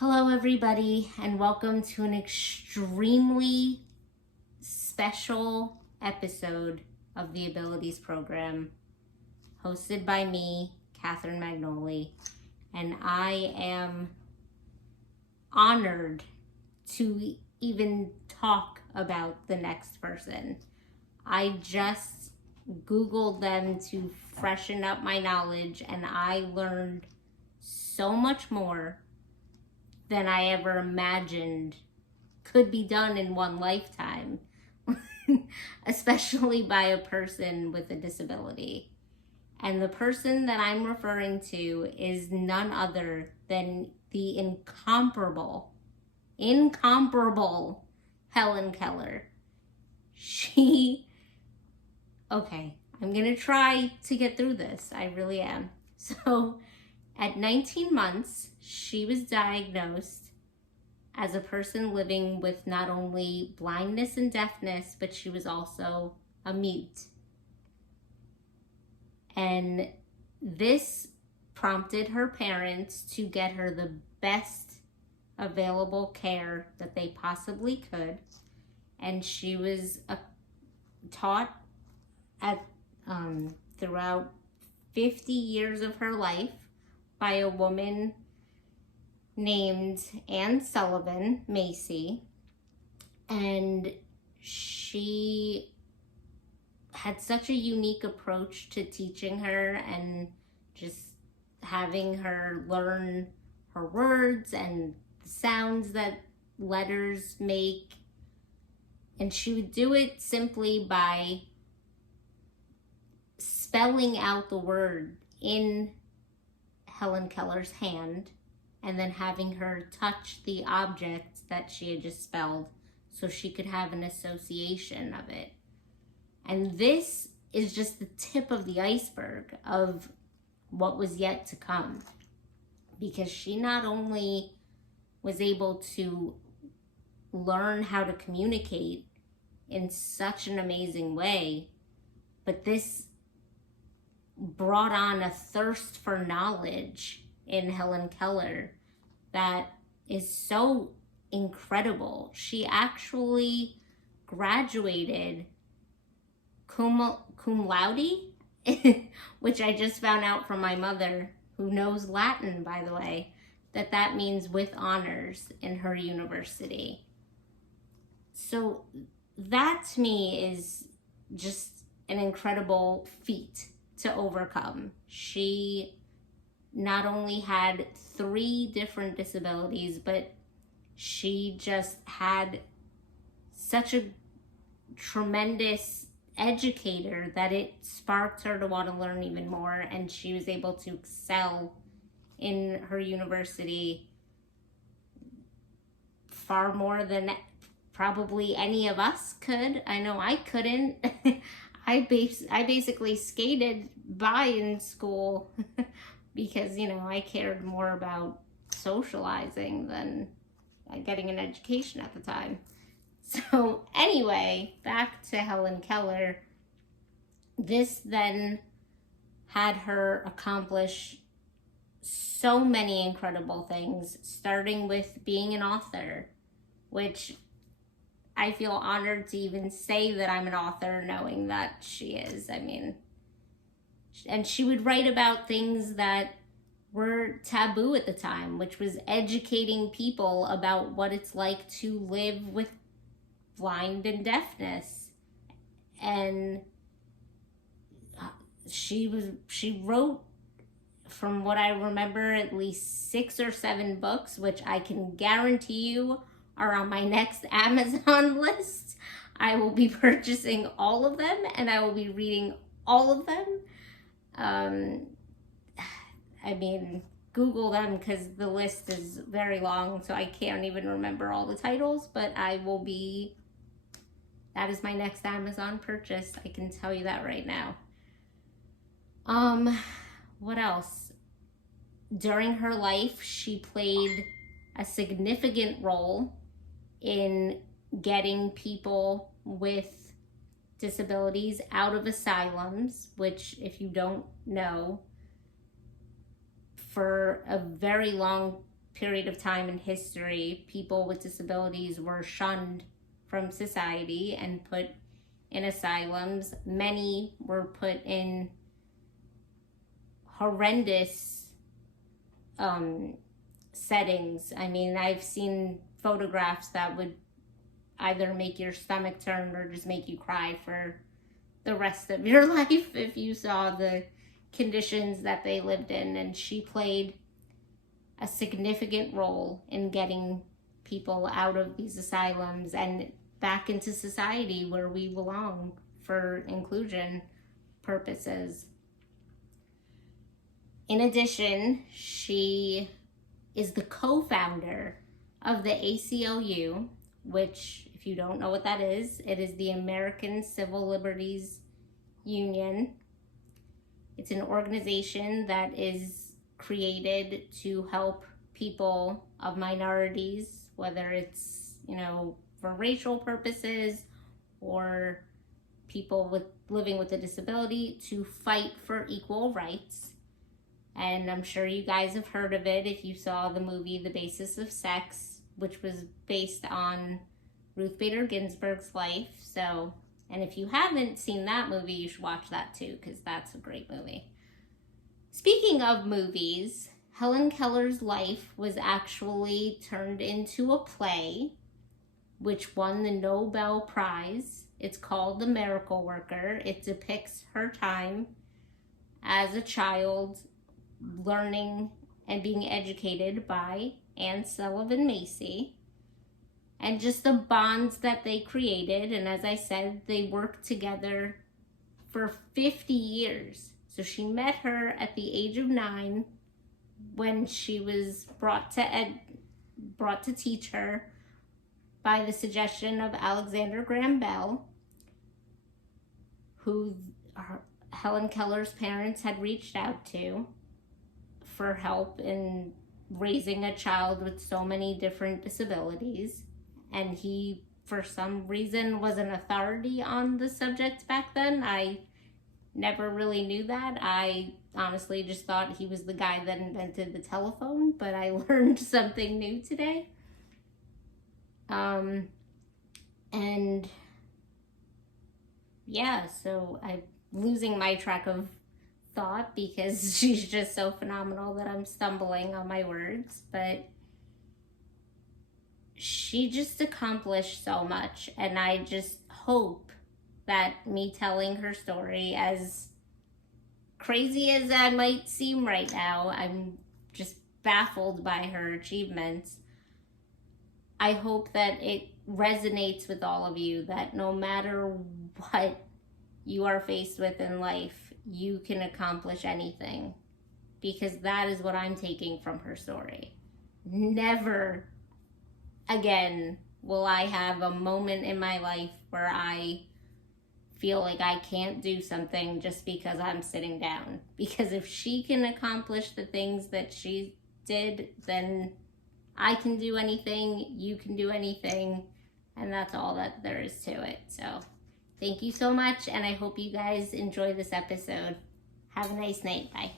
Hello, everybody, and welcome to an extremely special episode of the Abilities Program, hosted by me, Catherine Magnoli, and I am honored to even talk about the next person. I just Googled them to freshen up my knowledge, and I learned so much more than I ever imagined could be done in one lifetime, especially by a person with a disability. And the person that I'm referring to is none other than the incomparable Helen Keller. Okay, I'm gonna try to get through this. I really am. So, at 19 months, she was diagnosed as a person living with not only blindness and deafness, but she was also a mute. And this prompted her parents to get her the best available care that they possibly could. And she was taught at throughout 50 years of her life by a woman named Anne Sullivan Macy, and she had such a unique approach to teaching her and just having her learn her words and the sounds that letters make. And she would do it simply by spelling out the word in Helen Keller's hand and then having her touch the object that she had just spelled so she could have an association of it. And this is just the tip of the iceberg of what was yet to come, because she not only was able to learn how to communicate in such an amazing way, but this brought on a thirst for knowledge in Helen Keller that is so incredible. She actually graduated cum laude, which I just found out from my mother, who knows Latin, by the way, that means with honors in her university. So that to me is just an incredible feat to overcome. She not only had 3 different disabilities, but she just had such a tremendous educator that it sparked her to want to learn even more, and she was able to excel in her university far more than probably any of us could. I know I couldn't. I basically skated by in school because, I cared more about socializing than getting an education at the time. So anyway, back to Helen Keller. This then had her accomplish so many incredible things, starting with being an author, which I feel honored to even say that I'm an author, knowing that she is. And she would write about things that were taboo at the time, which was educating people about what it's like to live with blind and deafness. And she wrote, from what I remember, at least 6 or 7 books, which I can guarantee you are on my next Amazon list. I will be purchasing all of them, and I will be reading all of them. Google them, because the list is very long, so I can't even remember all the titles, but that is my next Amazon purchase. I can tell you that right now. What else? During her life, she played a significant role in getting people with disabilities out of asylums, which, if you don't know, for a very long period of time in history, people with disabilities were shunned from society and put in asylums. Many were put in horrendous settings. I mean, I've seen photographs that would either make your stomach turn or just make you cry for the rest of your life if you saw the conditions that they lived in. And she played a significant role in getting people out of these asylums and back into society where we belong for inclusion purposes. In addition, she is the co-founder of the ACLU, which, if you don't know what that is, it is the American Civil Liberties Union. It's an organization that is created to help people of minorities, whether it's, for racial purposes or people living with a disability, to fight for equal rights. And I'm sure you guys have heard of it if you saw the movie The Basis of Sex, which was based on Ruth Bader Ginsburg's life. So, and if you haven't seen that movie, you should watch that too, because that's a great movie. Speaking of movies, Helen Keller's life was actually turned into a play, which won the Nobel Prize. It's called The Miracle Worker. It depicts her time as a child learning and being educated by Anne Sullivan Macy, and just the bonds that they created. And as I said, they worked together for 50 years. So she met her at the age of 9 when she was brought to teach her by the suggestion of Alexander Graham Bell, who Helen Keller's parents had reached out to for help in raising a child with so many different disabilities. And he, for some reason, was an authority on the subject back then. I never really knew that. I honestly just thought he was the guy that invented the telephone, but I learned something new today. And yeah, so I'm losing my track of thought because she's just so phenomenal that I'm stumbling on my words. But she just accomplished so much, and I just hope that me telling her story, as crazy as I might seem right now, I'm just baffled by her achievements. I hope that it resonates with all of you, that no matter what you are faced with in life, you can accomplish anything, because that is what I'm taking from her story. Never again will I have a moment in my life where I feel like I can't do something just because I'm sitting down. Because if she can accomplish the things that she did, then I can do anything, you can do anything, and that's all that there is to it. So thank you so much, and I hope you guys enjoy this episode. Have a nice night. Bye.